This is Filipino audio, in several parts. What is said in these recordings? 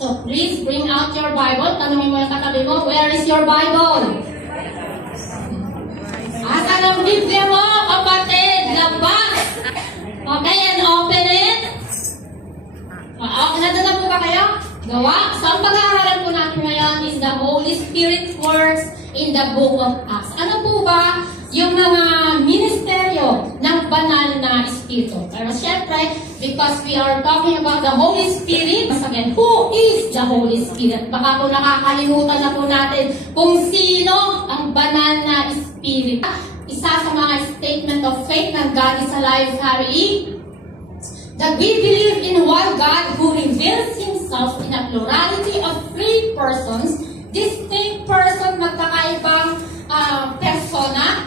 So please bring out your Bible. Tanungin mo yung katabi mo, where is your Bible? Asan ang Biblia mo, kapatid? Labas! Okay, and open it. Nandun na po ba kayo? Gawa? So ang pag-aaralan po natin ngayon is the Holy Spirit works in the book of Acts. Ano po ba yung mga ministeryo ng banal na Espiritu? Pero syempre, because we are talking about the Holy Spirit, once again, who is the Holy Spirit? Baka po nakakalimutan na po natin kung sino ang banal na Spirit. Isa sa mga statement of faith ng God is Alive family, that we believe in one God who reveals Himself in a plurality of three persons, distinct person, magkakaibang persona,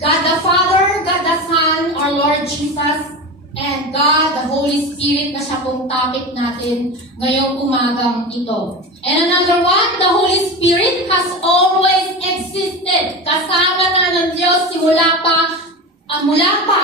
God the Father, God the Son, our Lord Jesus, and God the Holy Spirit na siya pong topic natin ngayong umagang ito. And another one, the Holy Spirit has always existed. Kasama na ng Diyos mula pa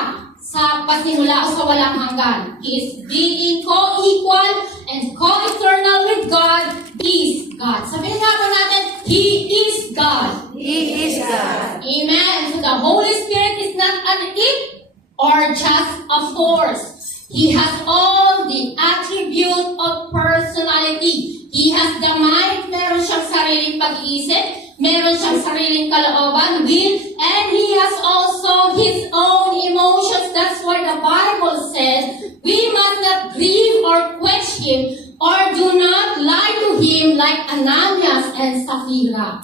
sa pasimula o sa walang hanggan. He is being co-equal and co-eternal with God. He is God. Sabihin nga po natin, He is God. He is God. Amen. So the Holy Spirit is not an it or just a force. He has all the attribute of personality. He has the mind. Meron siyang sariling pag-iisip. Meron siyang sariling kalooban, will, and He has also His own emotions. That's why the Bible says we must not grieve or quench Him or do not lie to Him like Ananias and Sapphira.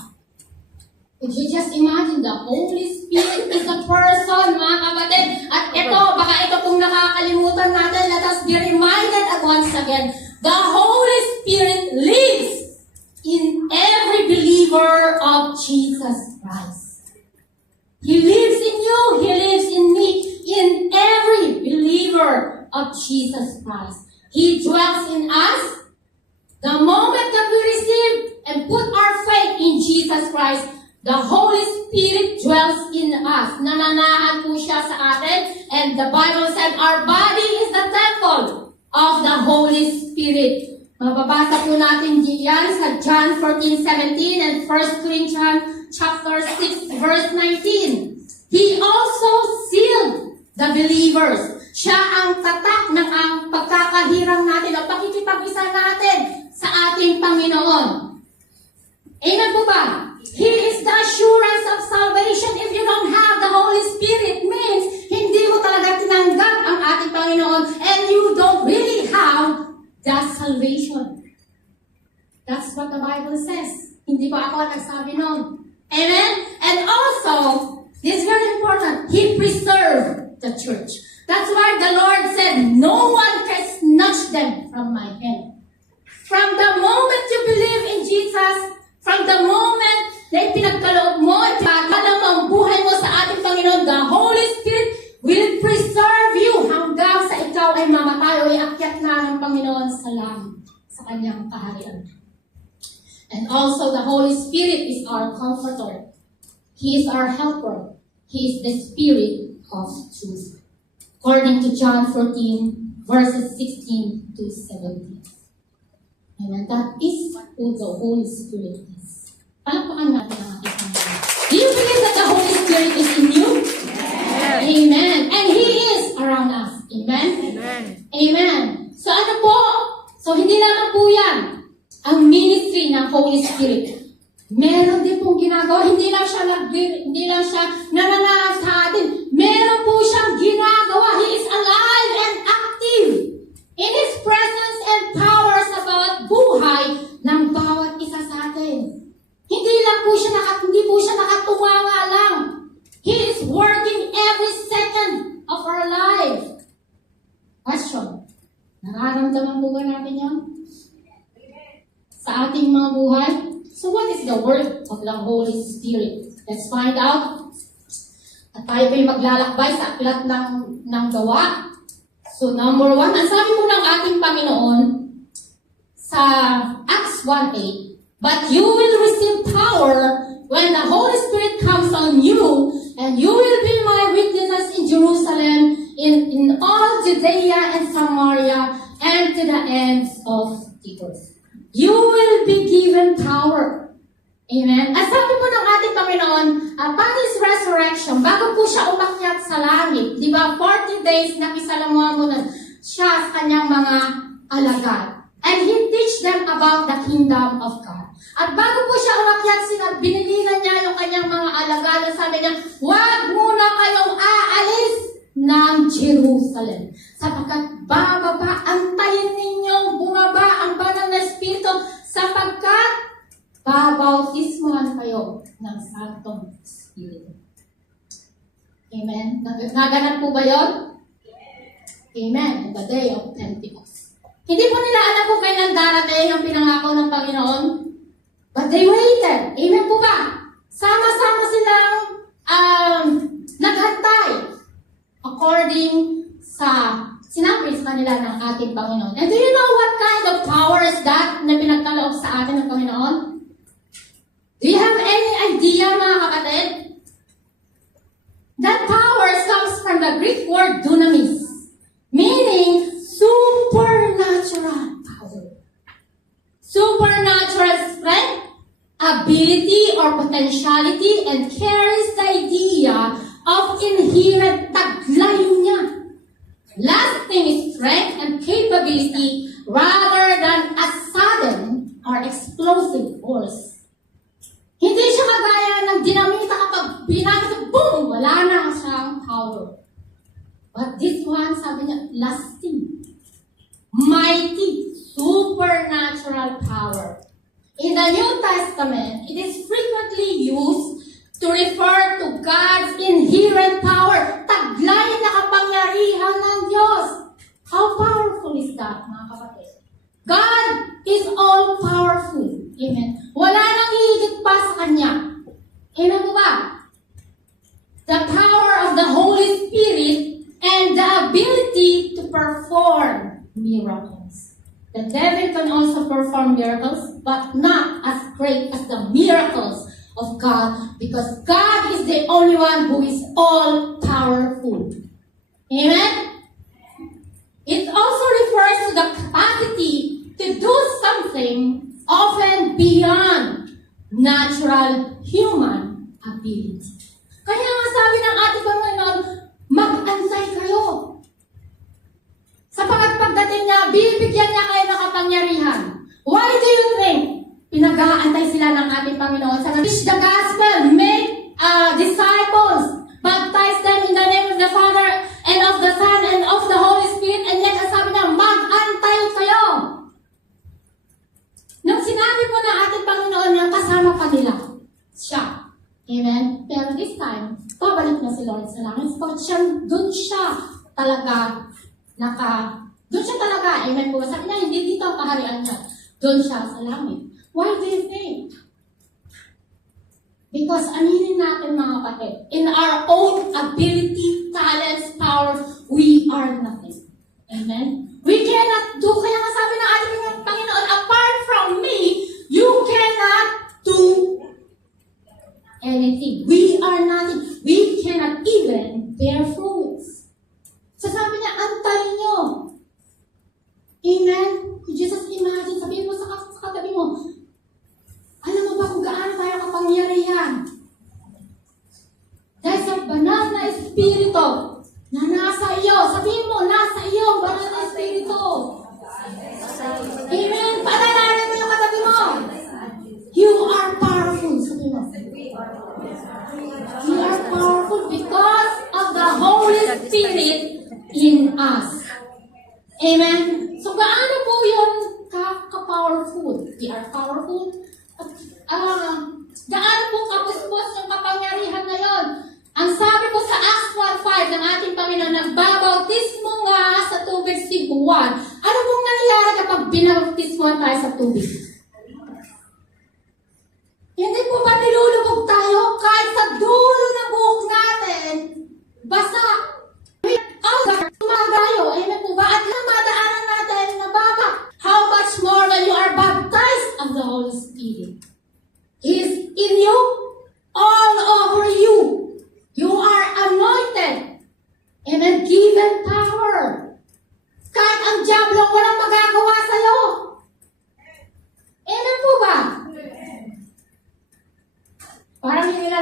Could you just imagine the Holy Spirit is a person, mga kapatid? At ito, baka ito kung nakakalimutan natin, let us be reminded once again, the Holy Spirit lives in every believer of Jesus Christ. He lives in you, He lives in me, in every believer of Jesus Christ. He dwells in us. The moment that we receive and put our faith in Jesus Christ, the Holy Spirit dwells in us. Nananahan po siya sa atin. And the Bible said, our body is the temple of the Holy Spirit. Mababasa po natin yan sa John 14:17 and 1 Corinthians chapter 6 verse 19. He also sealed the believers. Siya ang tatak ng ang pagkakahirang natin o pakikipag-isa natin sa ating Panginoon. Amen po ba? He is the assurance of salvation. If you don't have the Holy Spirit, means hindi mo talaga tinanggap ang ating Panginoon and you don't really have the salvation. That's what the Bible says. Hindi ba ako nagsabi nun? Amen? And also, this is very important, He preserved the church. That's why the Lord said, no one can snatch them from my hand. From the moment you believe in Jesus, from the moment na ipinagkaloob mo, ipagkalam mo ang buhay mo sa ating Panginoon, the Holy Spirit will preserve you hanggang sa ikaw ay mamatay o iakyat na ng Panginoon sa langit, sa kanyang kaharian. And also, the Holy Spirit is our comforter. He is our helper. He is the Spirit of truth. According to John 14, verses 16 to 17. Amen. That is who the Holy Spirit is. Palakpakan natin ang ating Panginoon. Do you believe that the Holy Spirit is in you? Yes. Amen. And He is around us. Amen? Amen. Amen. So ano po? So hindi lamang po yan ang ministry ng Holy Spirit. Meron din pong ginagawa. Hindi lang siya nananahan sa atin. Meron po siyang ginagawa. He is alive and active in His presence and power sa bawat buhay ng bawat isa sa atin. Hindi po siya nakatunganga lang. He is working every second of our life. Question. Nararamdaman po ba natin yan? Sa ating mga buhay? So what is the work of the Holy Spirit? Let's find out. At tayo po'y maglalakbay sa aklat ng gawa. So number 1, ang sabi po ng ating Panginoon sa Acts 1:8, but you will receive power when the Holy Spirit comes on you, and you will be my witnesses in Jerusalem, in all Judea and Samaria, and to the ends of the earth. You will be given power. Amen? At sabi po ng ating Panginoon, upon His resurrection, bago po siya umakyat sa langit, di ba, 40 days nakisalamuha mo na siya sa kanyang mga alagad. And He teach them about the kingdom of God. At bago po siya umakyat, binilinan niya yung kanyang mga alagad. At sabi niya, huwag muna kayong aalis ng Jerusalem. Sapagkat bababa, antayin ninyong bumaba ang banal na Espiritu sapagkat babautismuhan kayo ng Santong Espiritu. Amen? Naganap po ba yun? Amen. The day of Pentecost. Hindi po nila alam kung kailan darating ang pinangako ng Panginoon. But they waited. Amen po ba? Sama-sama silang naghantay according sa sinabi sa kanila ng ating Panginoon. And do you know what kind of power is that na pinagkaloob sa atin ng Panginoon? Do you have any idea, mga kapatid? That power comes from the Greek word dunamis, meaning supernatural power. Supernatural strength, ability, or potentiality, and carries the idea of inherent taglay niya. Lasting strength and capability rather than a sudden or explosive force. Hindi siya kagaya ng dinamita kapag binagay, boom! Wala na siyang power. But this one, sabi niya, lasting, mighty, supernatural power. In the New Testament, it is frequently used to refer to God's inherent power. Taglay na kapangyarihan ng Diyos. How powerful is that, mga kapatid? God is all-powerful. Amen. Wala nang hihigit pa sa Kanya. Amen po ba? The power of the Holy Spirit and the ability to perform miracles. The devil can also perform miracles, but not as great as the miracles of God, because God is the only one who is all-powerful. Amen? It also refers to the capacity to do something often beyond natural human ability. Kaya nga sabi ng ating Panginoon, mag-antay kayo. Sapagkat pagdating niya, bibigyan niya kayo ng kapangyarihan. Why do you think pinag-aantay sila ng ating Panginoon? Sabi, preach the gospel, make disciples, baptize them in the name of the Father and of the Son and of the Holy Spirit, and yet, sabi niya, mag-antay kayo. Nung sinabi po ng ating Panginoon niya, kasama pa nila siya. Amen? Pero this time, pabalik na si Lord sa langit. Doon siya talaga, amen po. Sabi niya, hindi dito ang kaharian niya. Doon siya sa langit. Why do you think? Because aminin natin, mga kapatid, in our own ability, talents, power, we are nothing. Amen? We cannot do, kaya nga sabi ng ating Panginoon, apart from me, you cannot do anything. We are nothing. We cannot even bear fruits. So sabi niya, antayin niyo. Amen? Jesus, imagine, sabihin mo sa katabi mo, alam mo ba kung gaano tayo kapangyarihan? Dahil sa banal na Espiritu na nasa iyo, sabihin mo, nasa iyo ang banal na Espiritu. Amen? Paalalanan mo yung katabi mo. You are powerful. Sabihin mo. You are powerful because of the Holy Spirit in us. Amen? So, gaano po yun ka-powerful? We are powerful. Gaano po kapuspos yung kapangyarihan na yun? Ang sabi po sa Acts 1:5 ng ating Panginoon, nagbabautismo nga sa tubig si Juan. Ano pong nangyayari kapag binabautismoan tayo sa tubig? Hindi po ba nilulubog tayo kahit sa dulo ng buhok natin? Basa. Tumagayo. Amen po ba? At namadaanan natin na baba. How much more when you are baptized of the Holy Spirit? He is in you, all over you. You are anointed. Amen. Given power. Kahit ang diablo walang magagawa sa'yo.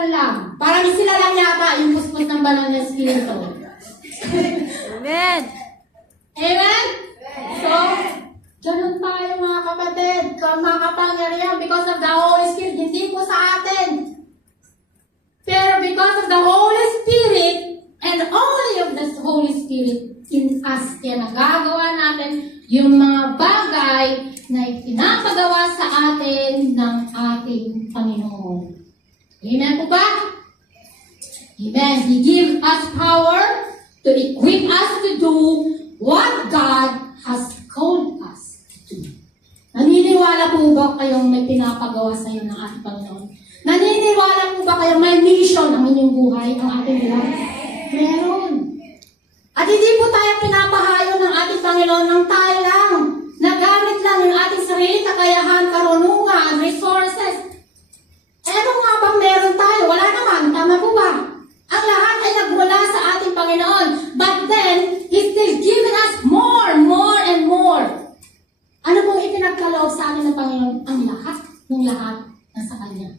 ilan lang. Parang sila lang yata yung puspos ng banal na Espiritu. Amen. Amen? So, ganun tayo mga kapatid, mga kapangyarihan, because of the Holy Spirit, hindi po sa atin. Pero because of the Holy Spirit, and only of the Holy Spirit in us, kaya nagagawa natin yung mga bagay na ipinapagawa sa atin ng ating Panginoon. Amen po ba? Amen. He gives us power to equip us to do what God has called us to do. Naniniwala po ba kayong may pinapagawa sa iyo ng ating Panginoon? Naniniwala po ba kayong may mission ang inyong buhay, ang ating buhay? Meron. At hindi po tayo pinapahayo ng ating Panginoon ng tayo lang. Nagamit lang yung ating sarili, kakayahan, karunungan, resources. Ano nga bang meron tayo? Wala naman. Tama po ba? Ang lahat ay nagmula sa ating Panginoon. But then, He's still giving us more, and more. Ano pong ipinagkaloob sa atin ng Panginoon? Ang lahat ng lahat nasa Kanya.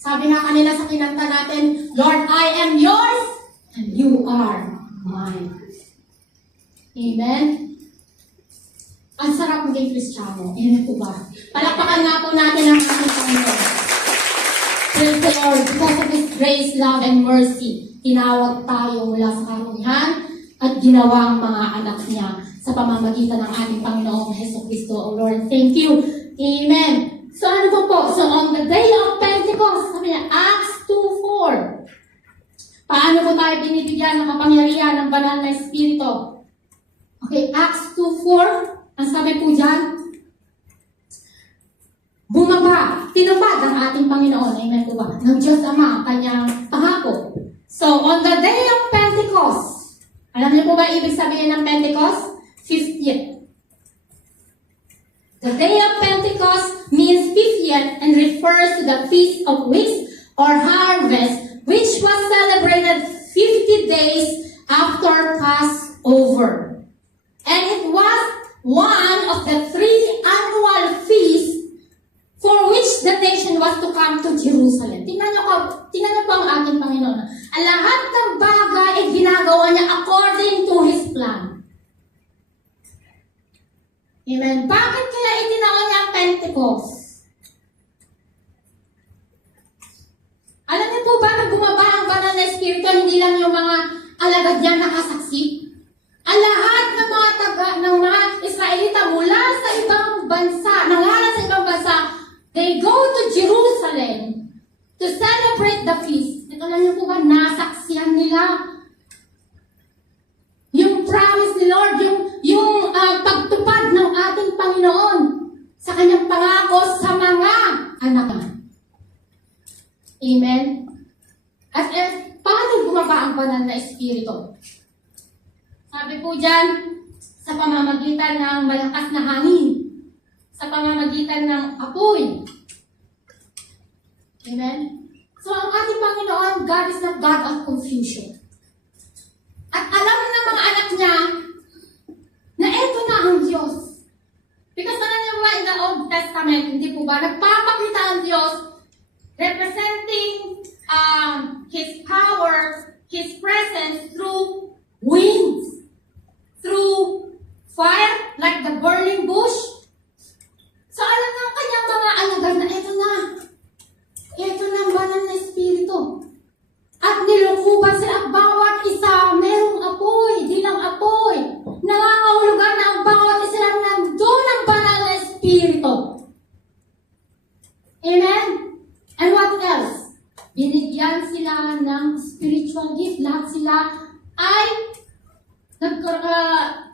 Sabi nga kanila sa kinanta natin, Lord, I am yours, and you are mine. Amen? Ang sarap maging Kristiyano. Amen po ba? Palakpakan nga po natin ang ating Panginoon. Praise the Lord, because of His grace, love, and mercy, tinawag tayo mula sa karumihan at ginawang mga anak niya sa pamamagitan ng ating Panginoong Jesucristo, O Lord. Thank you. Amen. So ano po? So on the day of Pentecost, sabi niya, Acts 2:4. Paano po tayo binibigyan ng kapangyarihan ng banal na Espiritu? Okay, Acts 2:4. Ang sabi po dyan, bumaba, tinupad ang ating Panginoon, amen po ba? Ng Diyos Ama, ang kanyang pangako. So, on the day of Pentecost, alam niyo po ba ibig sabihin ng Pentecost? 50th. The day of Pentecost means 50th and refers to the Feast of Weeks or Harvest, which was celebrated 50 days after Passover. And it was one of the 3 annual feasts for which the nation was to come to Jerusalem. Tingnan niyo po ang ating Panginoon. Ang lahat ng bagay ay ginagawa niya according to His plan. Amen. Bakit kaya itinaon niya ang Pentecost? Alam niyo po ba na bumaba ang banal na Espiritu, hindi lang yung mga alagad niya nakasaksi? Ang lahat ng mga Israelita mula sa ibang bansa, nangalan sa ibang bansa, they go to Jerusalem to celebrate the feast. Ito lang niyo po ba, nasaksihan nila yung promise ni Lord, yung pagtupad ng ating Panginoon sa kanyang pangako sa mga anak niya. Amen? At paano bumaba ang banal na Espiritu? Sabi po dyan, sa pamamagitan ng malakas na hangin, sa pamamagitan ng apoy. Amen? So, ang ating Panginoon, God is not God of confusion. At alam ng mga anak niya na ito na ang Diyos. Because alam niyo ba, in the Old Testament, hindi po ba, nagpapakita ang Diyos representing His power, His presence through winds, through fire, like the burning bush. So alam ng kanyang mga alagad na ito na ang banal na Espiritu. At nilukuban sila at bawat isa merong apoy, dilang apoy. Nangangahulugan na ang bawat isa lang nandun ang banal na Espiritu. Amen? And what else? Binigyan sila ng spiritual gift. Lahat sila ay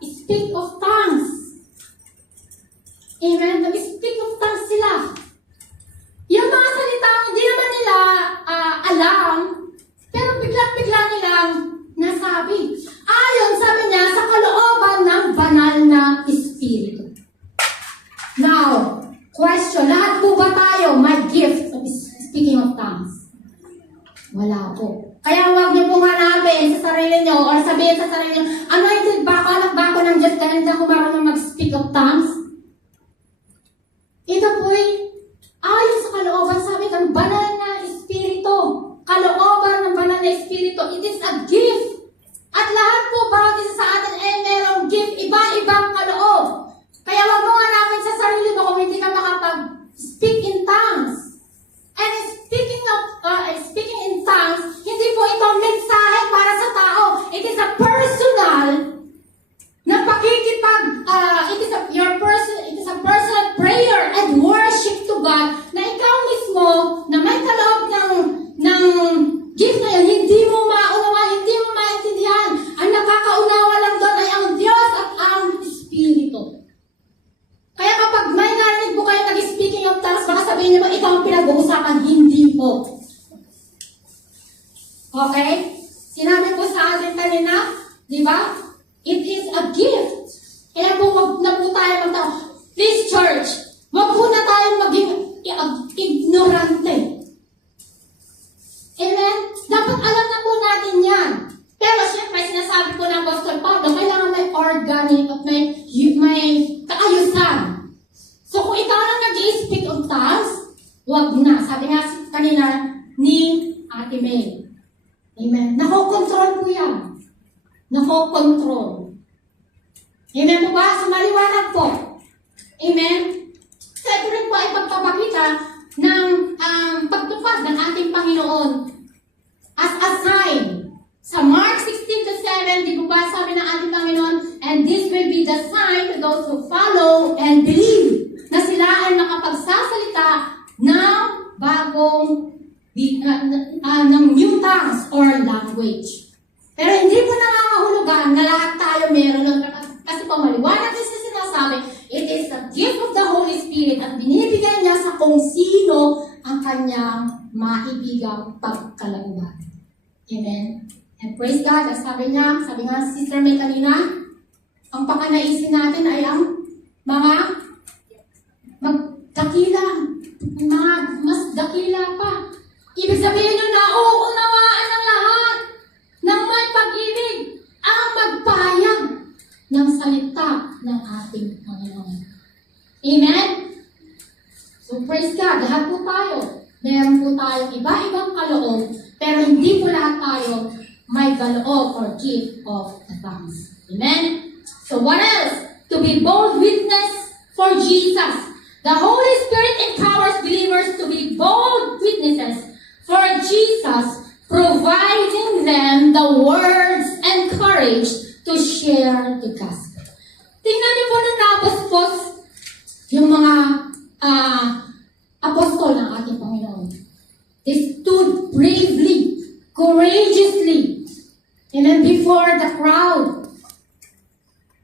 speak of tongues. Amen? Nag-speak of tongues sila. Yung mga salita, hindi naman nila alam, pero bigla-bigla nilang nasabi. Ayon, sabi niya, sa kalooban ng banal na Espiritu. Now, question, lahat po ba tayo may gift of speaking of tongues? Wala po. Kaya huwag niyo pong hanapin sa sarili niyo o sabihin sa sarili niyo, anointed ba ako, anak ba ako ng Diyos, kaya hindi ako marunong mag-speak of tongues? Ito po'y ayon sa kalooban, sabi ng banal na Espiritu. Kalooban God na ikaw mismo na may kaloob ng gift na yan, hindi mo maunawa, hindi mo maintindihan. Ang nakakaunawa lang doon ay ang Diyos at ang Espiritu. Kaya kapag may narinig mo kayo nag-speaking of tongues, baka sabihin niyo, ikaw ang pinag-uusapan, hindi po. Okay? Sinabi ko sa atin kanina, di ba? It is a gift. Kaya po, wag na po tayo magtao. Please, church, wag po na tayo maging ignorante. Amen? Dapat alam na po natin yan. Pero siyempre, sinasabi ko ng Apostol Pablo, kailangan may organic at may kaayusan. So kung ikaw lang nag-i-speak of tongues, wag na. Sabi nga kanina ni Ate May. Amen? Nakokontrol po yan. Nakokontrol. Amen po ba? So maliwanag po. Amen? So ito rin po ay pagpapakita ng pagtupad ng ating Panginoon as a sign. Sa Mark 16-7, di po ba sabi ng ating Panginoon, and this will be the sign to those who follow and believe na sila ay makapagsasalita ng bagong ng new tongues or language. Pero hindi po nangangahulugan na lahat tayo meron. Kasi po maliwanag din sa sinasabi, it is the gift of the Holy Spirit at binibigay niya sa kung sino ang kanyang maibigang pagkalooban. Amen? And praise God, sabi nga Sister May kanina, ang pakanaisin natin ay ang mga magdakila, mga mas dakila pa. Ibig sabihin nyo na uunawaan ng lahat ng may pag-ibig ang magpahayag ng salita ng ating Panginoon. Amen? So praise God, lahat po tayo. Meron po tayo iba-ibang kaloob, pero hindi po lahat tayo may kaloob or gift of the tongues. Amen? So what else? To be bold witness for Jesus. The Holy Spirit empowers believers to be bold witnesses for Jesus, providing them the words and courage to share the gospel. Tingnan niyo po ng apostles, yung mga apostol ng ating Panginoon. They stood bravely, courageously, before the crowd.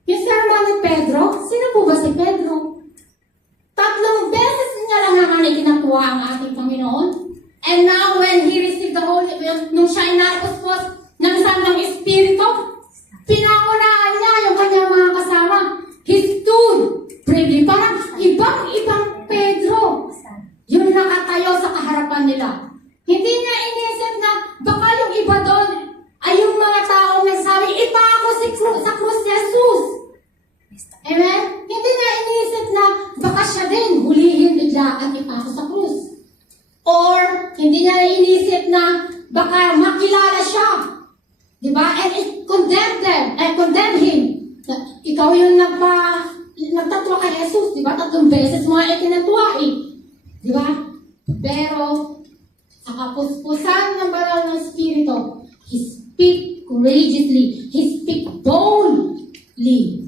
Yung sermon ni Pedro, sino po ba si Pedro? 3 beses niya lang naman ikinatuwa ang ating Panginoon. And now when he received the Holy Spirit, nung siya ay napuspos ng Santong Espiritu, pinangunahan niya yung kanyang mga kasama. He stood bravely. Parang ibang Pedro. Yung nakatayo sa kaharapan nila. Hindi niya inisip na baka yung iba doon ay yung mga taong nagsabi, ipa ako sa krus ni Jesus. Amen? Hindi niya inisip na baka siya din hulihin bigla at ipa ako sa krus. Or, hindi niya inisip na baka makilala siya. Diba? And it condemned them, and condemned him. Ikaw yung nagtatwa kay Jesus, diba? 3 beses mo ay itinatwa eh. Diba? Pero, sa kapuspusan ng banal ng Espiritu, he speak courageously, he speak boldly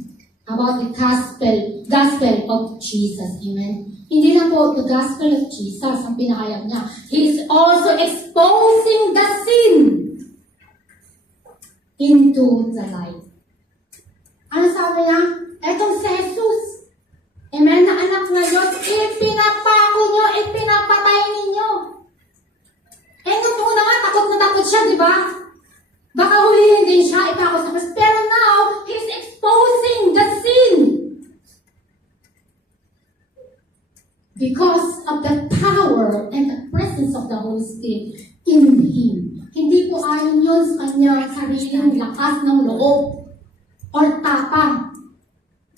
about the gospel of Jesus. Amen? Hindi lang po the gospel of Jesus ang pinakayag niya. He is also exposing the sin into the light. Ano sabi niya? Etong si Jesus. Amen? Na anak na Diyos, ipinapako nyo, ipinapatay ninyo. Eh, nung una nga, takot na takot siya, di ba? Baka hulihin din siya, ipako sa Diyos. Pero now, He's exposing the sin. Because of the power and the presence of the Holy Spirit in Him. Hindi po ayon yun sa kanyang sariling lakas ng loob or tapang.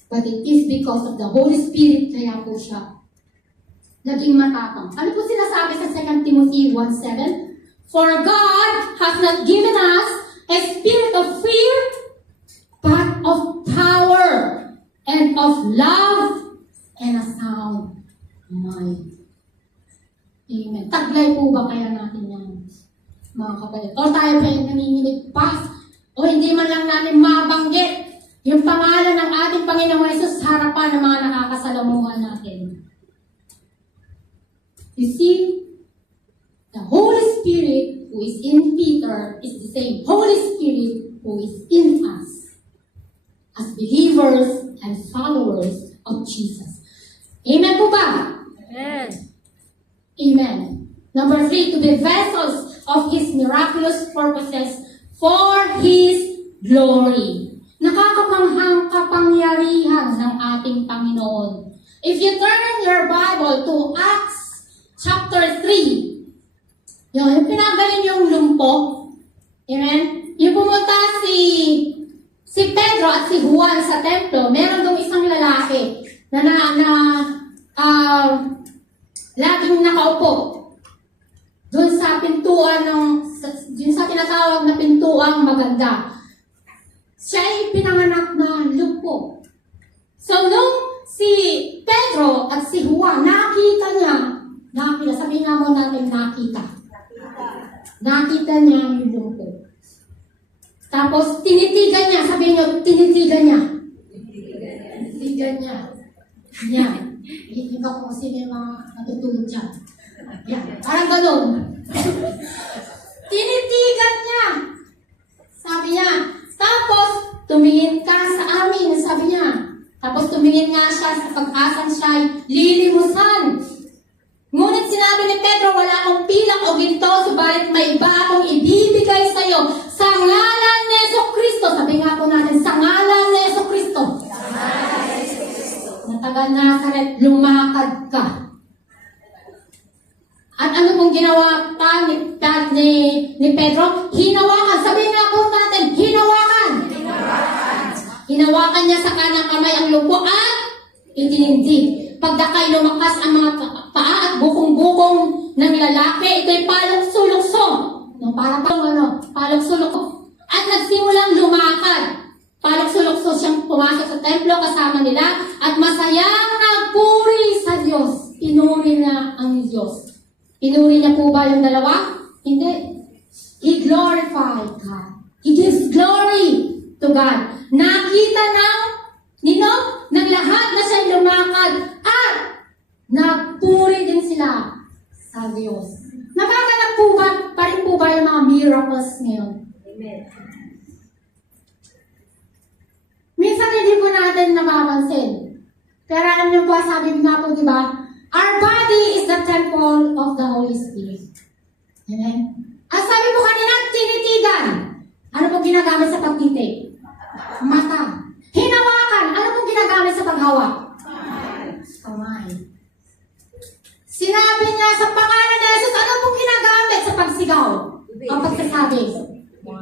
But it is because of the Holy Spirit kaya po siya naging matapang. Ano po sinasabi sa 2 Timothy 1:7? For God has not given us a spirit of fear, but of power and of love and a sound mind. Amen. Taglay po ba kaya natin yan, mga kapatid? O tayo pa yung nanginginig pa? O hindi man lang natin mabanggit yung pangalan ng ating Panginoong Jesus sa harapan ng mga nakakasalamuhan natin? You see, the Holy Spirit who is in Peter is the same Holy Spirit who is in us as believers and followers of Jesus. Amen po ba? Amen. Amen. Number 3, to be vessels of His miraculous purposes for His glory. Nakakapanghang kapangyarihan ng ating Panginoon. If you turn your Bible to Acts chapter 3, yung pinagaling yung lumpo, amen? Yung pumunta si Pedro at si Juan sa templo, meron dong isang lalaki laging nakaupo doon sa pintuan doon sa tinatawag na pintuang maganda. Siya ay pinanganak na lumpo. So, nung si Pedro at si Juan, nakita niya, sabihin nga mo natin nakita niya yung lumpo. Tapos, tinitigan niya, sabihin niyo, tinitigan niya. Yan. Hindi ba kung sino yung mga natutulog dyan? Yan. Parang ganun. Tinitigan niya. Sabi niya. Tapos, tumingin ka sa amin. Sabi niya. Tapos, tumingin nga siya sa pag-asang siya'y lilimusan. Ngunit sinabi ni Pedro, wala akong pilak o ginto, subalit may iba akong ibibigay sa iyo. Sa ngalan ni Jesucristo. Sabi nga po natin, sa ngalan ni Jesucristo. Na taga Nazaret, lumakad ka. At ano pong ginawa pa ni Pedro? Hinawakan. Sabi nga po natin, hinawakan. Hinawakan niya sa kanang kamay ang lumpo at itinindig. Pagdakay lumakas ang mga paa at bukong-bukong ng lalaki, ito'y palong-sulokso. Para pang palong-sulokso. At nagsimulang lumakad. Palong-sulokso siyang pumasok sa templo kasama nila at masayang nagpuri sa Diyos. Pinuri na ang Diyos. Pinuri niya po ba yung dalawa? Hindi. He glorified God. He gives glory to God. Nakita ng lahat na siya lumakad at nagpuri din sila sa Diyos. Nagaganap po ba pa rin po ba yung mga miracles ngayon? Amen. Minsan hindi po natin napapansin. Pero alam niyo po, sabi nga po, di ba? Our body is the temple of the Holy Spirit. Amen? At sabi po kanina, tinitigan. Ano po ginagamit sa pagtitig? Mata. Hinawakan. Ano po ginagamit sa paghawak? Kamay. Sinabi niya sa pangalan ni Jesus, ano po ginagamit sa pagsigaw? Ang pagsasabi?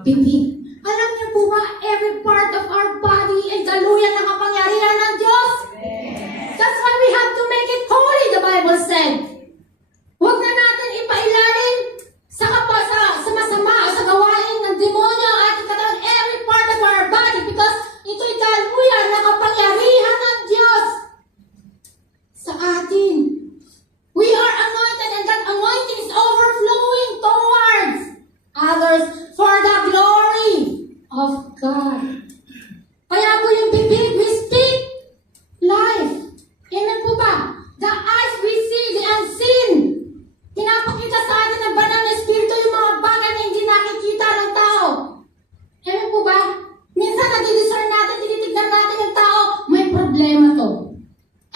Bibig. Alam niyo po ba, every part of our body ay daluyan ng kapangyarihan ng Diyos? That's why we have to make it holy, the Bible said. Huwag na natin ipailalim sa masama o sa gawain ng demonyo ang ating katawan, every part of our body, because ito'y daluyan ng kapangyarihan ng Diyos sa atin. We are anointed and that anointing is overflowing towards others for the glory of God. Kaya po yung bibig, we speak life. Amen po ba? The eyes we see, the unseen. Pinapakita sa atin ng banal na Espiritu yung mga bagay na hindi nakikita ng tao. Amen po ba? Minsan nadi-discern natin, tinitignan natin yung tao, may problema to.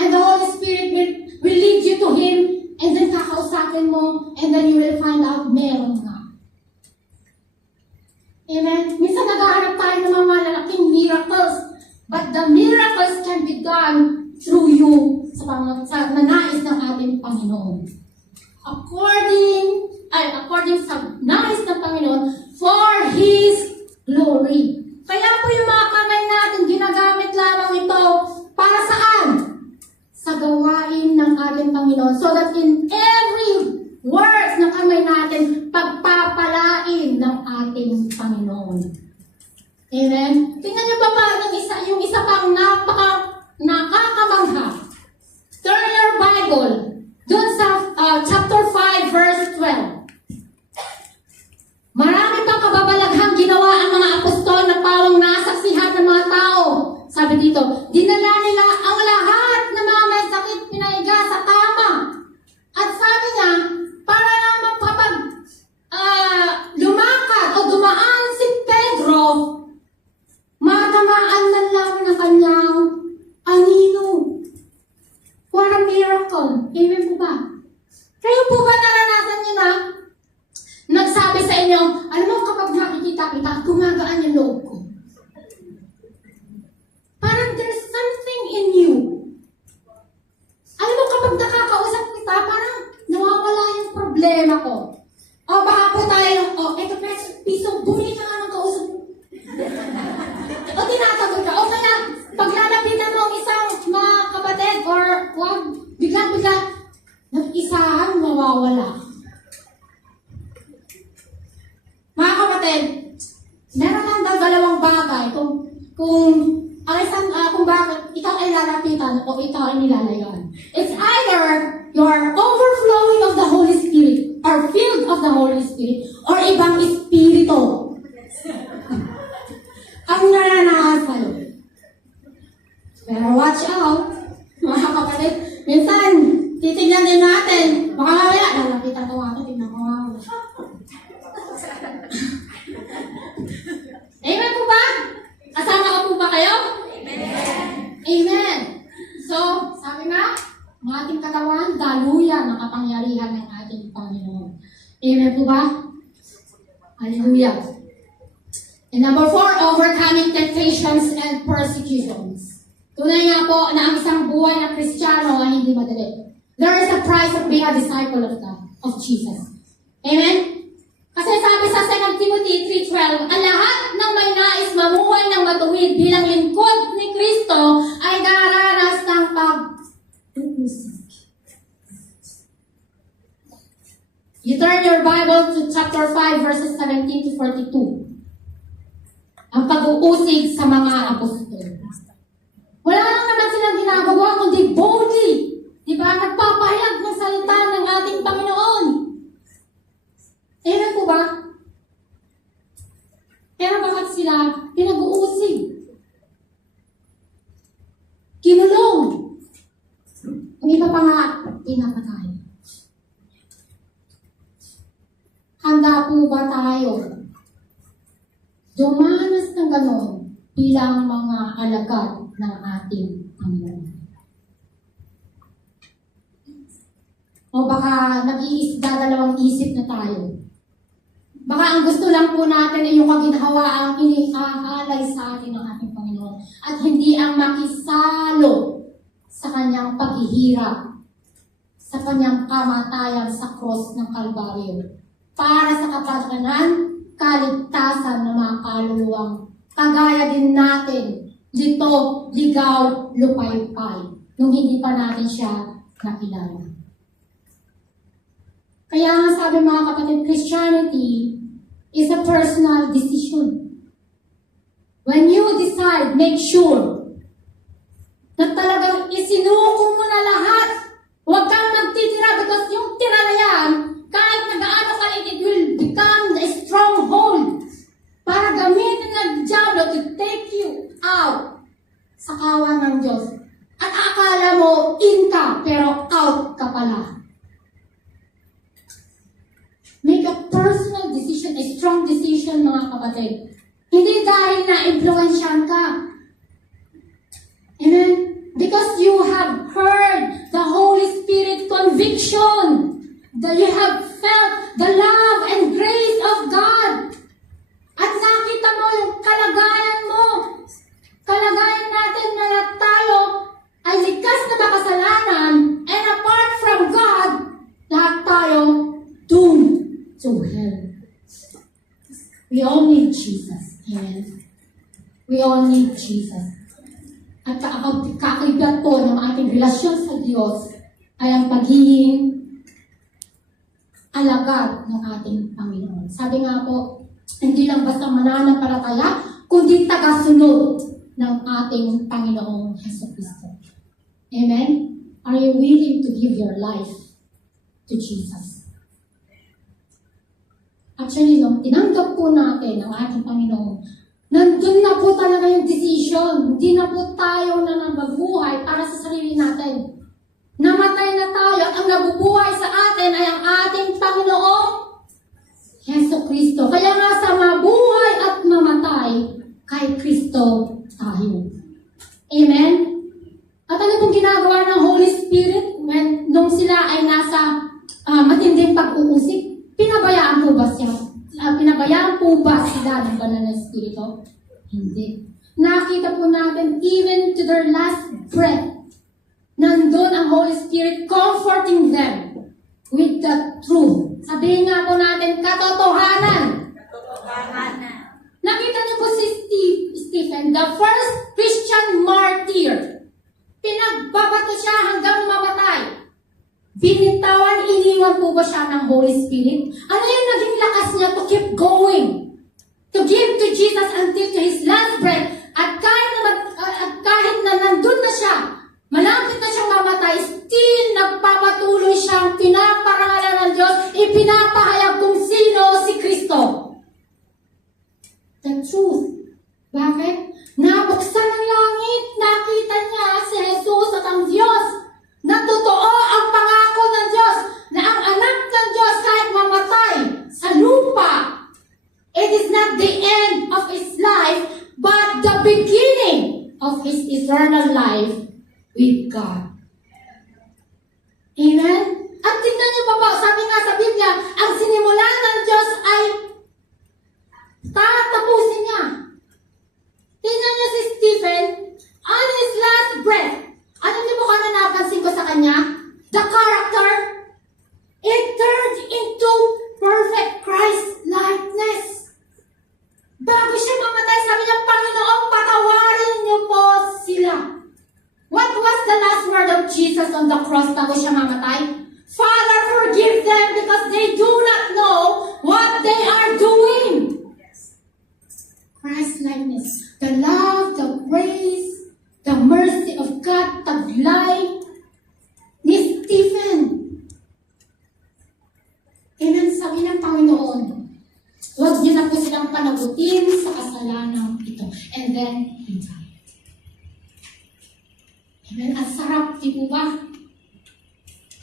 And the Holy Spirit will lead you to Him, and then kakausapin mo, and then you will find out meron nga. Amen? Minsan naghahanap tayo ng mga malalaking miracles, but the miracles can be done through you sa nais ng ating Panginoon. According sa nais ng Panginoon, for His glory. Kaya po yung mga kamay natin, ginagamit lamang ito para saan? Sa gawain ng ating Panginoon. So that in every words ng kamay natin, pagpapalain ng ating Panginoon. Amen? Tingnan niyo pa yung isa pang nakakamangha. Turn your Bible doon sa chapter 5 verse 12. Marami pang kababalaghang ginawa ang mga apostol na pawang nasaksihan ng mga tao. Sabi dito, dinala nila ang lahat ng mga may sakit pinaiga sa kama. At sabi niya, problema ko. O baka po tayo, eto piso, bumili ka nga ng kausap mo. O tinatagot ka. O kaya, paglalapitan mo ang isang mga kapatid or wag, bigla-bigla, nag-isahan mawawala. Mga kapatid, meron lang daw dalawang bagay kung bakit ikaw ay lalapitan o ikaw ay nilalayaan. It's either you're overflowing of the Holy Spirit or filled of the Holy Spirit or ibang espiritu ang naranasan sa'yo. Pero watch out, mga kapatid. Minsan, titignan din natin. Baka mamaya, lalapitan ko ako, tignan ko ako. Amen po ba? Kasama ko po ba kayo? Amen. Amen. So, sabi nga, ang ating katawan, daluyan ang kapangyarihan ng ating Panginoon. Amen po ba? Hallelujah. And number 4, overcoming temptations and persecutions. Tunay nga po na ang isang buhay na Kristiyano ay hindi madali. There is a price of being a disciple of God, of Jesus. Amen? Kasi sabi sa 2 Timothy 3:12, ang lahat ng may nais mamuhay ng matuwid bilang lingkod ni Kristo ay daranas ng pag-uusig. You turn your Bible to chapter 5 verses 17 to 42. Ang pag-uusig sa mga apostol. Wala lang naman silang ginagawa kundi boldly. Diba? Nagpapahayag ng salita ng ating Panginoon. Amen po ba? Pero bakit sila pinag-uusig? Kinulong. Ang iba pa nga, pinapatay. Handa po ba tayo dumanas ng ganon bilang mga alagad ng ating Panginoon? O baka dalawang isip na tayo. Baka ang gusto lang po natin ay yung kaginhawa ang iniaalay sa atin ng ating Panginoon at hindi ang makisalo sa kanyang paghihirap, sa kanyang kamatayan sa cross ng Kalbaryo para sa kapatanan, kaligtasan ng mga kaluluwang kagaya din natin, lito, ligaw, lupaypay, nung hindi pa natin siya nakilala. Kaya nga sabi mga kapatid, Christianity is a personal decision. When you decide, make sure na talagang isinuko mo na lahat. Huwag kang magtitira because yung tira na yan, kahit nag-aano ka, it will become a stronghold para gamitin ng Diablo to take you out sa kawan ng Diyos. At akala mo in ka, pero out ka pala. Make a personal decision, a strong decision mga kapatid. Hindi dahil na-influensyan ka. Amen? Because you have heard the Holy Spirit conviction. That you have felt the love and grace of God. At nakita mo yung kalagayan mo. Kalagayan natin na tayo ay likas na makasalanan and apart from God, lahat tayo doomed to hell. We all need Jesus. Amen. We all need Jesus. At kaakibat po ng ating relasyon sa Diyos ay ang pagiging alagad ng ating Panginoon. Sabi nga po, hindi lang basta mananampalataya, kundi tagasunod ng ating Panginoong Jesucristo. Amen? Are you willing to give your life to Jesus? Actually, nung tinanggap po natin ang ating Panginoon, nandun na po talaga yung decision. Hindi na po tayo na nababuhay para sa sarili natin. Namatay na tayo at ang nabubuhay sa atin ay ang ating Panginoong Jesucristo. Kaya nga sa mabuhay at mamatay, kay Kristo tayo. Amen? At ano pong ginagawa ng Holy Spirit nung sila ay nasa matinding pag-uusig? Pinabayaan po ba siya? Pinabayaan po ba sila ng banal na Espiritu? Hindi. Nakita po natin, even to their last breath, nandun ang Holy Spirit comforting them with the truth. Sabihin nga po natin, katotohanan. Nakita niyo po si Stephen, the first Christian martyr. Pinagbabato siya hanggang mamatay. Binitawan, iniwan po ba siya ng Holy Spirit? Ano yung naging lakas niya to keep going? To give to Jesus until to his last breath. At kahit na nandun na siya, malapit na siyang mamatay, still nagpapatuloy siyang pinaparangalan ng Diyos, ipinapahayag kung sino si Kristo. The truth. Bakit? Nabuksan ang langit, nakita niya si Jesus at ang Diyos, na totoo ang pangako ng Diyos, na ang anak ng Diyos kahit mamatay sa lupa, it is not the end of his life, but the beginning of his eternal life with God. Amen? At tingnan niyo pa po, sabi nga sa Biblia, ang sinimulan ng Diyos ay tatapusin niya. Tingnan niyo si Stephen, on his last breath, ano niyo po kung napansin ko sa kanya? The character, it turned into perfect Christ-likeness. Bago siya mamatay, sabi niya, Panginoon, patawarin niyo po sila. What was the last word of Jesus on the cross bago siya mamatay? Father, forgive them because they do not know what they are doing. Christ-likeness, the love, the grace, the mercy of God, taglay ni Stephen. Amen, sabi ng Panginoon, huwag niyo na po silang panagutin sa kasalanan ito. And then, he died. Amen, ang sarap, di po ba?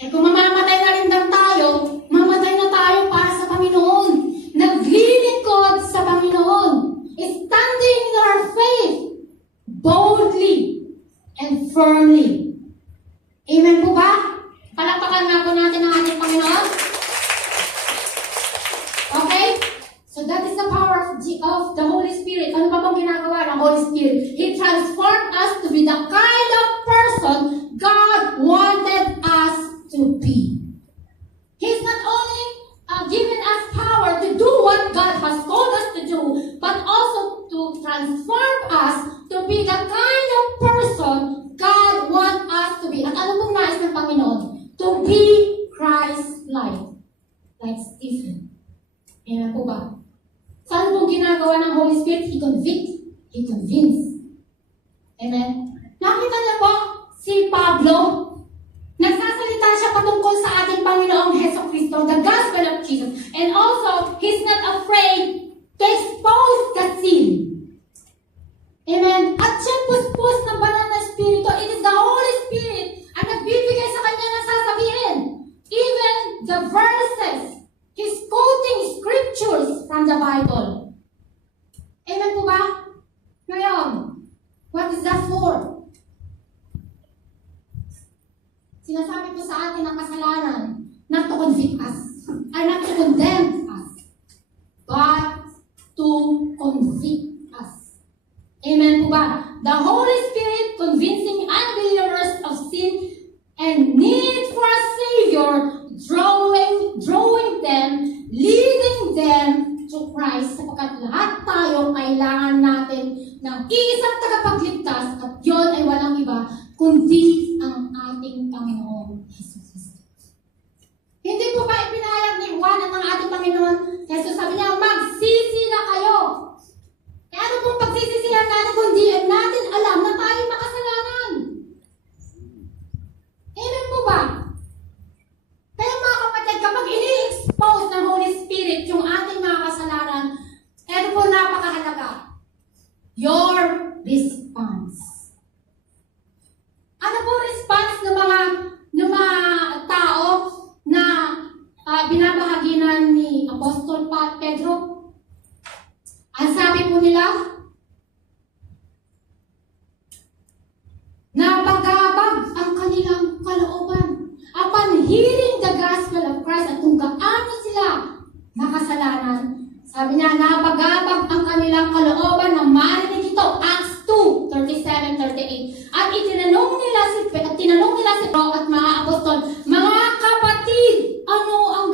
Eh kung mamamatay na rin lang tayo, mamatay na tayo para sa Panginoon. Naglilingkod sa Panginoon. Standing in our faith, boldly and firmly. Amen po ba? Palakpakan nga po natin ang ating Panginoon. Okay? So that is the power of the Holy Spirit. Ano pa bang ginagawa ng Holy Spirit? He transformed us to be the kind of person God wanted us to be. He's not only given us power to do what God has called us to do, but also to transform us to be the kind of person God wants us to be. At ano pong nais ng Panginoon? To be Christ-like. Like Stephen. Ayan po ba? Saan pong ginagawa ng Holy Spirit? He convinced. Amen? Nakita niyo po si Pablo? Nagsasalita siya patungkol sa ating Panginoong Heso Kristo, the gospel of Jesus. And also, he's not afraid to expose the sin. Amen? At siya puspos ng banal na Espiritu. It is the Holy Spirit ang nagbibigay sa kanya ng sasabihin. Even the verses, he's quoting scriptures from the Bible. Amen po ba? Ngayon, what is that for? Sinasabi ko sa atin ang kasalanan, not to convict us, not to condemn us, but to convict us. Amen po ba? The Holy Spirit convincing unbelievers of sin and need for a Savior, drawing them, leading them to Christ. Sapagkat lahat tayo kailangan natin ng isang tagapagligtas at yun ay walang iba kundi ang ating Panginoong Jesus Kristo. Hindi po ba ipinahayag ni Juan at ang ating Panginoon? Jesus sabi niya, magsisi na kayo. Kaya ano pong pagsisisihan natin kundi natin alam na tayo makasalanan? Amen po ba? Kaya mga kapatid, kapag ini-expose ng Holy Spirit yung ating mga kasalanan, ito po napakahalaga. Your response. Ano po response ng mga tao na binabahaginan ni Apostol Pedro? Ang sabi po nila, napagabag ang kanilang kalooban upon hearing the gospel of Christ at kung gaano sila makasalanan. Sabi niya, napagabag ang kanilang kalooban na marinig ito. Acts 2:37-38. At tinanong nila si Pedro at mga apostol, mga kapatid, ano ang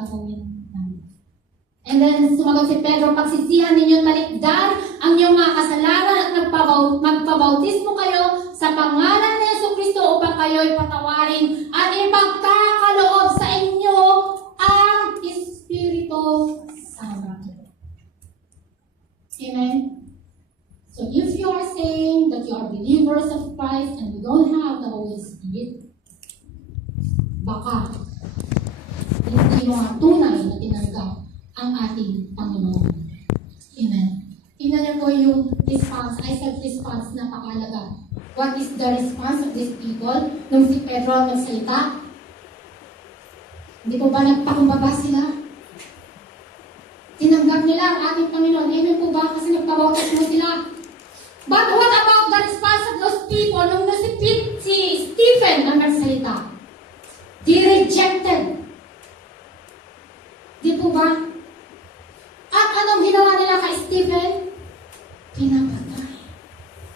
gagawin namin. And then, sumagot si Pedro, pagsisihan ninyo malikdan ang inyong mga kasalanan at magpabautismo kayo sa pangalan ni Jesucristo upang kayo'y patawarin at ipagkakaloob sa inyo ang Espiritu Santo. Amen? So, if you are saying that you are believers of Christ and you don't have the Holy Spirit, baka hindi mo nga tunay na tinanggap ang ating Panginoon. Amen. Tingnan niyo po yung response. I said response, napakalaga. What is the response of these people nung si Pedro nagsalita? Hindi po ba nagpakumbaba sila? Tinanggap nila ang ating Panginoon. Amen po ba? Kasi nagpabautismo sila. But what about the response of those people nung si Stephen ang nagsalita? They rejected. Di po ba? At anong ginawa nila kay Stephen? Pinapatay.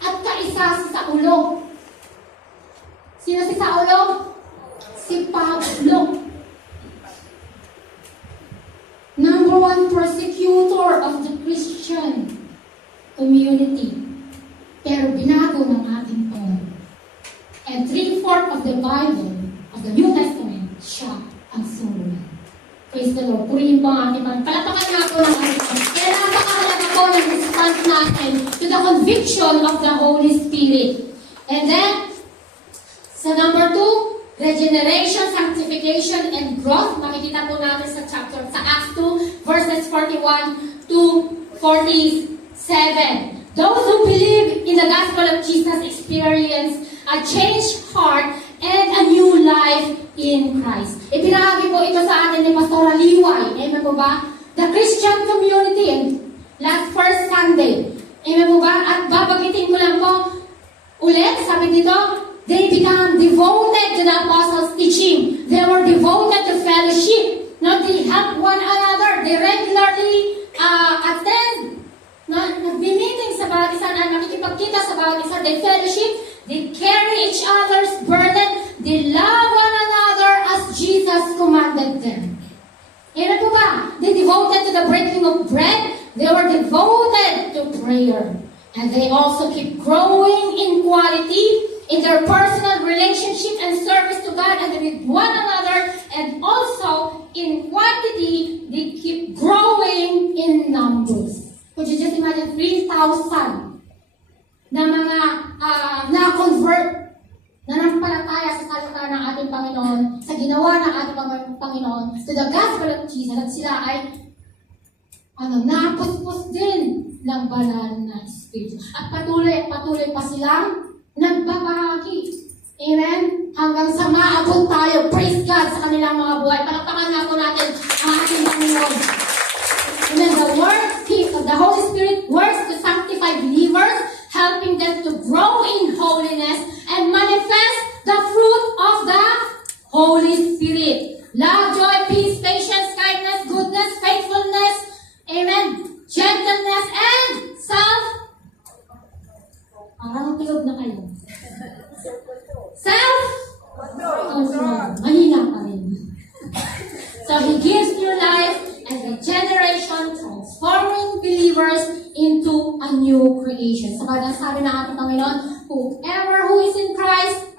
At kaisa si Saulo. Sino si Saulo? Si Pablo. Number one persecutor of the Christian community. Pero binago ng ating Panginoon. And 3/4 of the Bible, of the New Testament, siya ang sumulat. Praise the Lord. Purihin po ang ating Panginoon. Palapakan nga po ng ating Panginoon. Kaya napakahalaga po ng response natin to the conviction of the Holy Spirit. And then, sa number 2, regeneration, sanctification, and growth. Makikita po natin sa Acts 2, verses 41 to 47. Those who believe in the gospel of Jesus experience a changed heart and a new life in Christ. Ipinahagi po ito sa atin ni Pastor Liway. Amen po ba? The Christian community. Last first Sunday. Amen po ba? At babagitin ko lang po ulit, sabi dito, they become devoted to the apostles' teaching. They were devoted to fellowship. No, they help one another. They regularly attend. No, nag-meeting sa bawat isa na nakikipagkita sa bawat isa. They fellowship. They carry each other's burden. They love one another as Jesus commanded them. Amen po ba? They devoted to the breaking of bread. They were devoted to prayer. And they also keep growing in quality in their personal relationship and service to God and with one another. And also in quantity, they keep growing in numbers. Could you just imagine 3,000 na mga na-convert, nanampalataya sa salita ng ating Panginoon, sa ginawa ng ating Panginoon, to the gospel of Jesus, at sila ay napuspos din ng banal na Espiritu. At patuloy pa silang nagbabahagi. Amen? Hanggang sa maabot tayo, praise God, sa kanilang mga buhay. Palakpakan nga po natin ang ating Panginoon. And then the Holy Spirit works to sanctify believers, helping them to grow in holiness and manifest the fruit of the Holy Spirit. Love, joy, peace, patience, kindness, goodness, faithfulness, amen, gentleness, and parang tulog na kayo. Self-control. Mahina pa rin. So, He gives new life and regeneration, transforming believers into a new creation. Sapagkat sabi ng ating Panginoon, whoever who is in Christ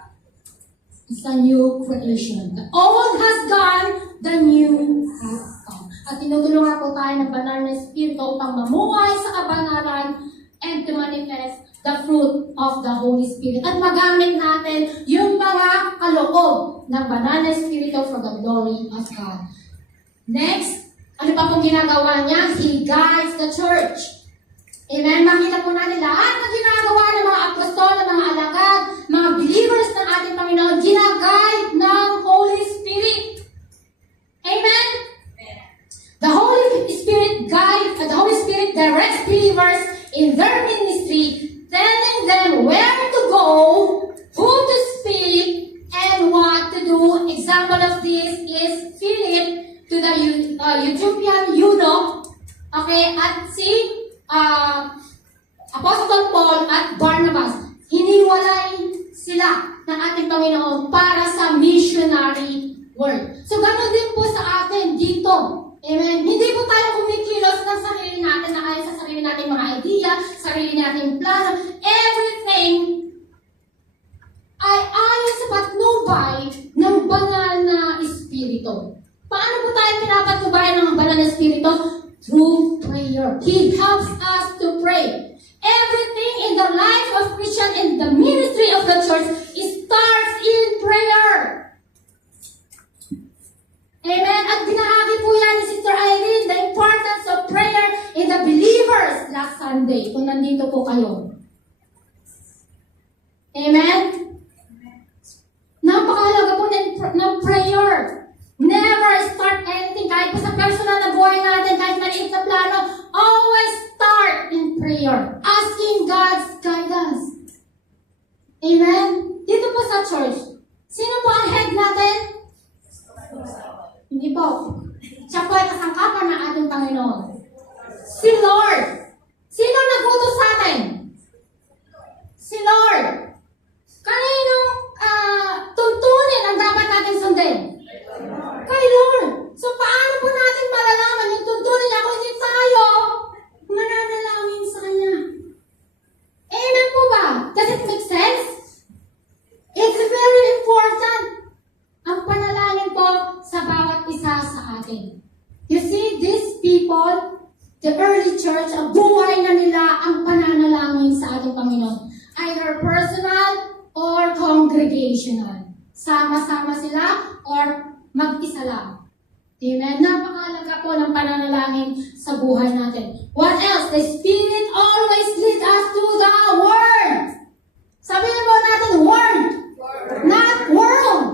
is a new creation. The old has gone, the new has come. At tinutulungan po tayo ng banal na Espiritu upang mamuhay sa kabanalan and to manifest the fruit of the Holy Spirit. At magamit natin yung mga kaloob ng banal na Espiritu for the glory of God. Next, ano pa pong ginagawa niya? He guides the church. Amen? Makita po natin lahat ng ginagawa ng mga apostol, ng mga alagad, mga believers ng ating Panginoon, ginaguide ng Holy Spirit. Amen? The Holy Spirit directs believers in their ministry, telling them where to go, who to speak, and what to do. Example of this is Philip to the Ethiopian eunuch, okay, at si Apostle Paul at Barnabas. Hiniwalay sila ng ating Panginoon para sa missionary work. So, ganoon din po sa atin dito Amen. Hindi po tayo kumikilos ng sarili natin na ayon sa sarili nating mga idea, sarili nating plano. Everything ay ayon sa patnubay ng banal na Espiritu. Paano po tayo pinapatnubayan ng banal na Espiritu? Through prayer. He helps us to pray. Everything in the life of Christian and the ministry of the church starts in prayer. Amen. At binahagi po yan ni Sister Irene, the importance of prayer in the believers last Sunday, kung nandito po kayo. Amen. Napakahalaga po ng prayer. Never start anything, kahit po sa personal na buhay natin, kahit maliit na plano, always start in prayer. Asking God's guidance. Amen. Dito po sa church, sino po ang head natin? Hindi po. Siya po ay kasangkapan ng ating Panginoon. Si Lord. Sino nagutos sa atin? Si Lord. Kaninong tuntunin ang dapat natin sundin? Kay Lord. So paano po natin malalaman yung tuntunin niya kung hindi tayo mananalangin sa Kanya? Amen po ba? Does it make sense? It's very important. Ang panalangin po sa bawat isa sa atin. You see, these people, the early church, ang buhay na nila ang pananalangin sa ating Panginoon. Either personal or congregational. Sama-sama sila or mag-isa lang. Amen? Napakahalaga po ng pananalangin sa buhay natin. What else? The Spirit always leads us to the Word. Sabihin po natin, Word. Not world.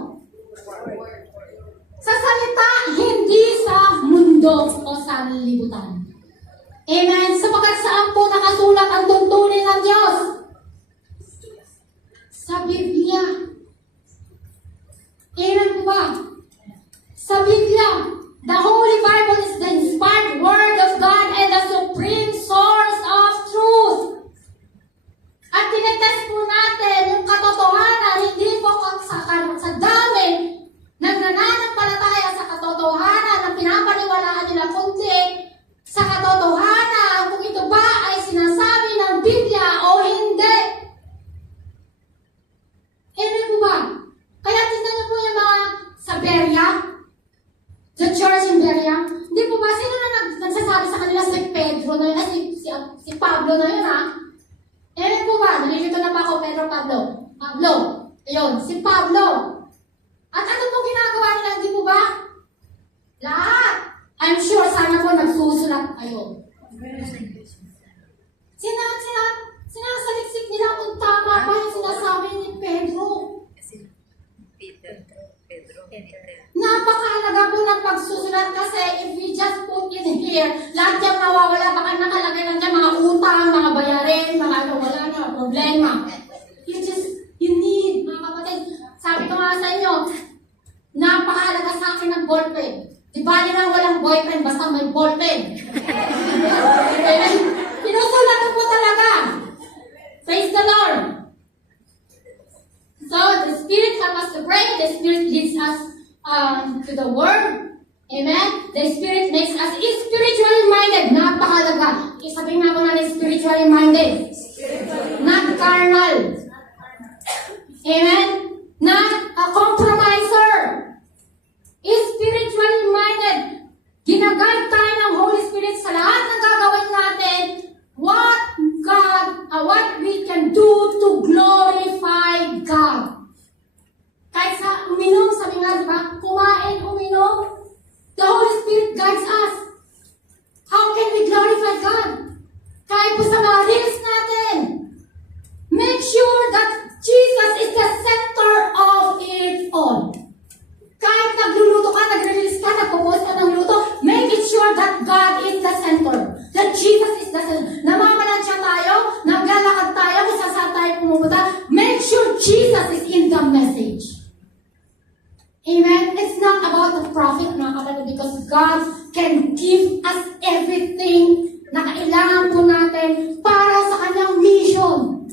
Sa salita, hindi sa mundo o sa libutan. Amen? Sapagkat saan po nakasulat ang tuntunin ng Diyos? Sa Biblia. Amen po ba? Sa Biblia. The Holy Bible is the inspired Word of God and the supreme source of truth. At tinetest po natin yung katotohanan, hindi po sa dami ng nananampalataya sa katotohanan, ng pinapaniwalaan nila kundi sa katotohanan kung ito ba ay sinasabi ng Biblia o hindi. Amen po ba? Kaya tingnan niyo po yung mga sa Berea, the church in Berea. Hindi po ba, sino na nagsasabi sa kanila si Pedro na yun, si Pablo na yun ha? Amen po ba? Nalilito na pa ako, Pedro, Pablo. Pablo. Ayun, si Pablo. At ano po ginagawa nila, hindi po ba? Lahat. I'm sure sana po nagsusulat kayo. Sinasaliksik nila kung tama pa yung sinasabi ni Pedro. Napakahalaga po ng pagsusulat kasi if we just put in here, lahat yung nawawala, baka nakalagay lang dyan mga utang, mga bayarin, mga wala na, problema. You need, mga kapatid, sabi ko nga sa inyo, napakahalaga sa akin ng ballpen. Di ba nila walang boyfriend, basta may ballpen. Pinusulat ko po talaga. Praise the Lord. So, the Spirit helps us to pray. The Spirit leads us to the Word. Amen? The Spirit makes us spiritually minded. Napakahalaga. Sabihin nga po natin spiritually minded. Not carnal. Amen? Not a compromiser. Spiritually minded. Ginaguide tayo ng Holy Spirit sa lahat ng gagawin natin. What we can do to glorify God. Kahit sa uminom, sabi nga, diba? Kumain, uminom. The Holy Spirit guides us. How can we glorify God? Kahit po sa mga reels natin. Make sure that Jesus is the center of it all. Kahit nagluluto ka, nagre-release ka, nagpo-post ka ng luto, make it sure that God is the center. That Jesus is the center. Namamalansya tayo, naglalakad tayo, kung saan tayo pumupunta, make sure Jesus is in the message. Amen? It's not about the prophet, mga kapatid, because God can give us everything na kailangan po natin para sa kanyang mission.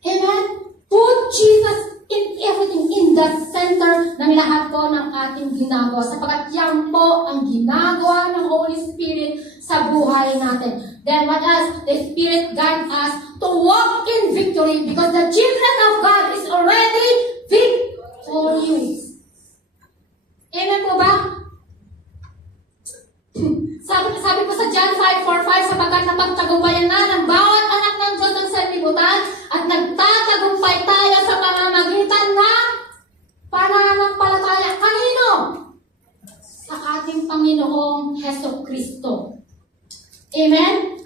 Amen? Put Jesus in everything, in the center ng lahat po ng ating ginagawa. Sapagkat yan po ang ginagawa ng Holy Spirit sa buhay natin. Then what else? The Spirit guides us to walk in victory because the children of God is already victorious. Amen po ba? Sabi po sa John 5:4-5, sapagkat napagtagumpayan na ng bawat anak ng Diyos ng sanlibutan at nagtatagumpay tayo sa pamamagitan ng pananampalataya. Kanino? Sa ating Panginoong Heso Kristo. Amen?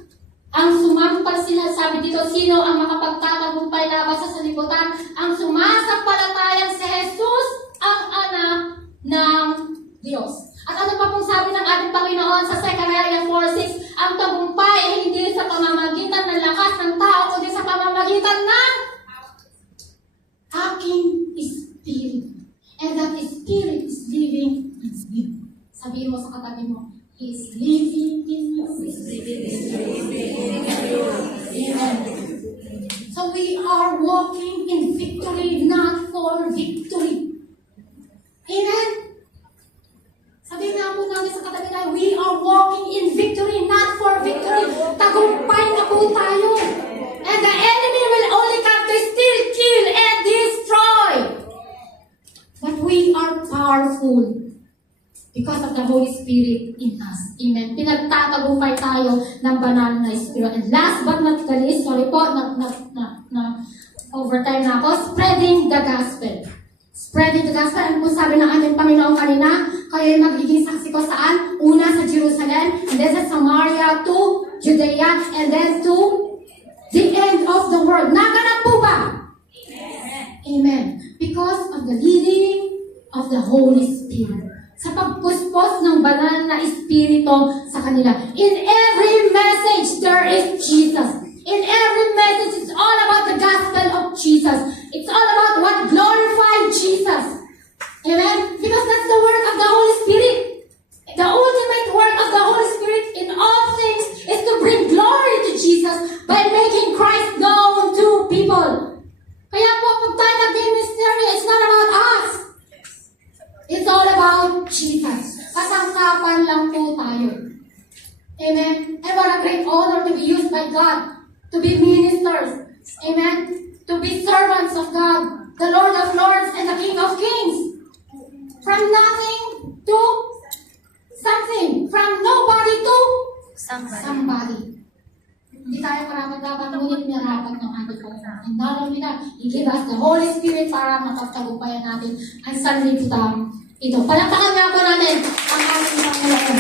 Ang sumampal sinasabi dito, sino ang makapagtatagumpay laban sa sanlibutan? Ang sumasampalatayang si Jesus ang anak ng Diyos. At ano pa pong sabi ng ating Panginoon sa Zechariah 4:6, ang tagumpay ay hindi sa pamamagitan ng lakas ng tao, kundi sa pamamagitan ng aking Spirit. And that Spirit is living in you. Sabihin mo sa katabi mo, He is living in you. Amen. So we are walking in victory, not for victory. Amen. Sabihin nga po namin sa katabi na, we are walking in victory, not for victory. Tagumpay na po tayo. And the enemy will only come to steal, kill, and destroy. But we are powerful because of the Holy Spirit in us. Amen. Pinagtatagumpay tayo ng banal na Spirit. And last but not the least, sorry po, overtime na ako, spreading the gospel. Spreading the gospel. Ano po sabi ng ating Panginoon kanina? Kayo'y magiging saksi ko saan? Una sa Jerusalem, and then sa Samaria to Judea, and then to the end of the world. Naganap po ba? Amen. Amen. Because of the leading of the Holy Spirit. Sa pagpuspos ng banal na Espiritu sa kanila. In every message, there is Jesus. In every message, it's all about the gospel of Jesus. It's all about what glorified Jesus. Amen? Because that's the work of the Holy Spirit. The ultimate work of the Holy Spirit in all things is to bring glory to Jesus by making Christ known to people. Kaya po, pag tayo nag-ministry, it's not about us. It's all about Jesus. Kasangkapan lang po tayo. Amen? And what a great honor to be used by God. To be ministers. Amen? To be servants of God. The Lord of Lords and the King of Kings. From nothing to something. From nobody to somebody. Hindi tayo marapat-dapat, ngunit marapat ng ating Panginoon. And not only that, He gave us the Holy Spirit para makapagtagumpayan natin ang sanlibutan ito. Palakpakan nga po natin ang ating Panginoon.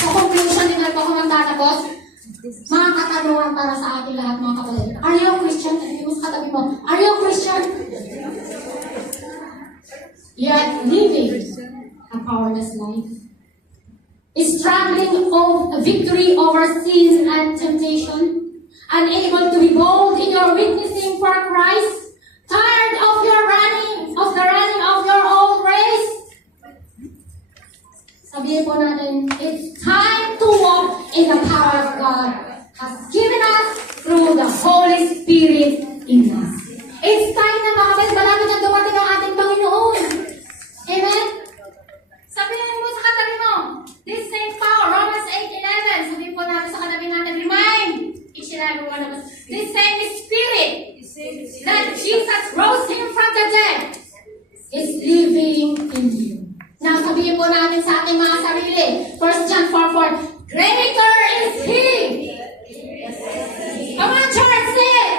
Sa conclusion, din na po ako magtatapos. Mga katanungan para sa ating lahat, mga kapatid. Are you a Christian? Sabi mo sa katabi mo, are you a Christian? Yet living a powerless life. Struggling of victory over sin and temptation. Unable to be bold in your witnessing for Christ. Tired of your running, of the running of your own race. Sabihin po natin, it's time to walk in the power of God has given us through the Holy Spirit in us. It's time na mga kapatid, malapit na dumating ang ating Panginoon. Amen? Sabihin mo sa katabi mo, this same power, Romans 8:11, sabihin po natin sa katabi natin, remind each and every one of us, this same Spirit that Jesus rose Him from the dead is living in you. Now, sabihin po natin sa ating mga sarili, 1 John 4:4, greater is He. Come on, church, say it.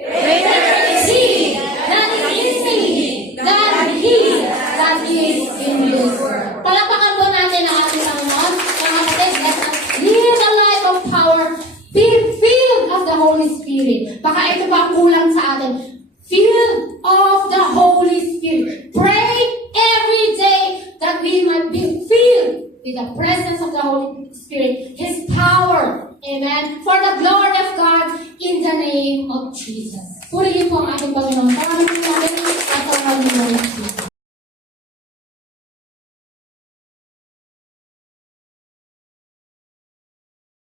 Greater is He that is in me than He that is in this world. Palakpakan po natin ang ating Panginoon. Mga kapatid, let us live a life of power, be filled of the Holy Spirit. Baka ito pa ang kulang sa atin. Filled of the Holy Spirit. Pray every day that we might be filled with the presence of the Holy Spirit, His power, amen, for the glory of God in the name of Jesus. Purihin po ang ating Panginoon.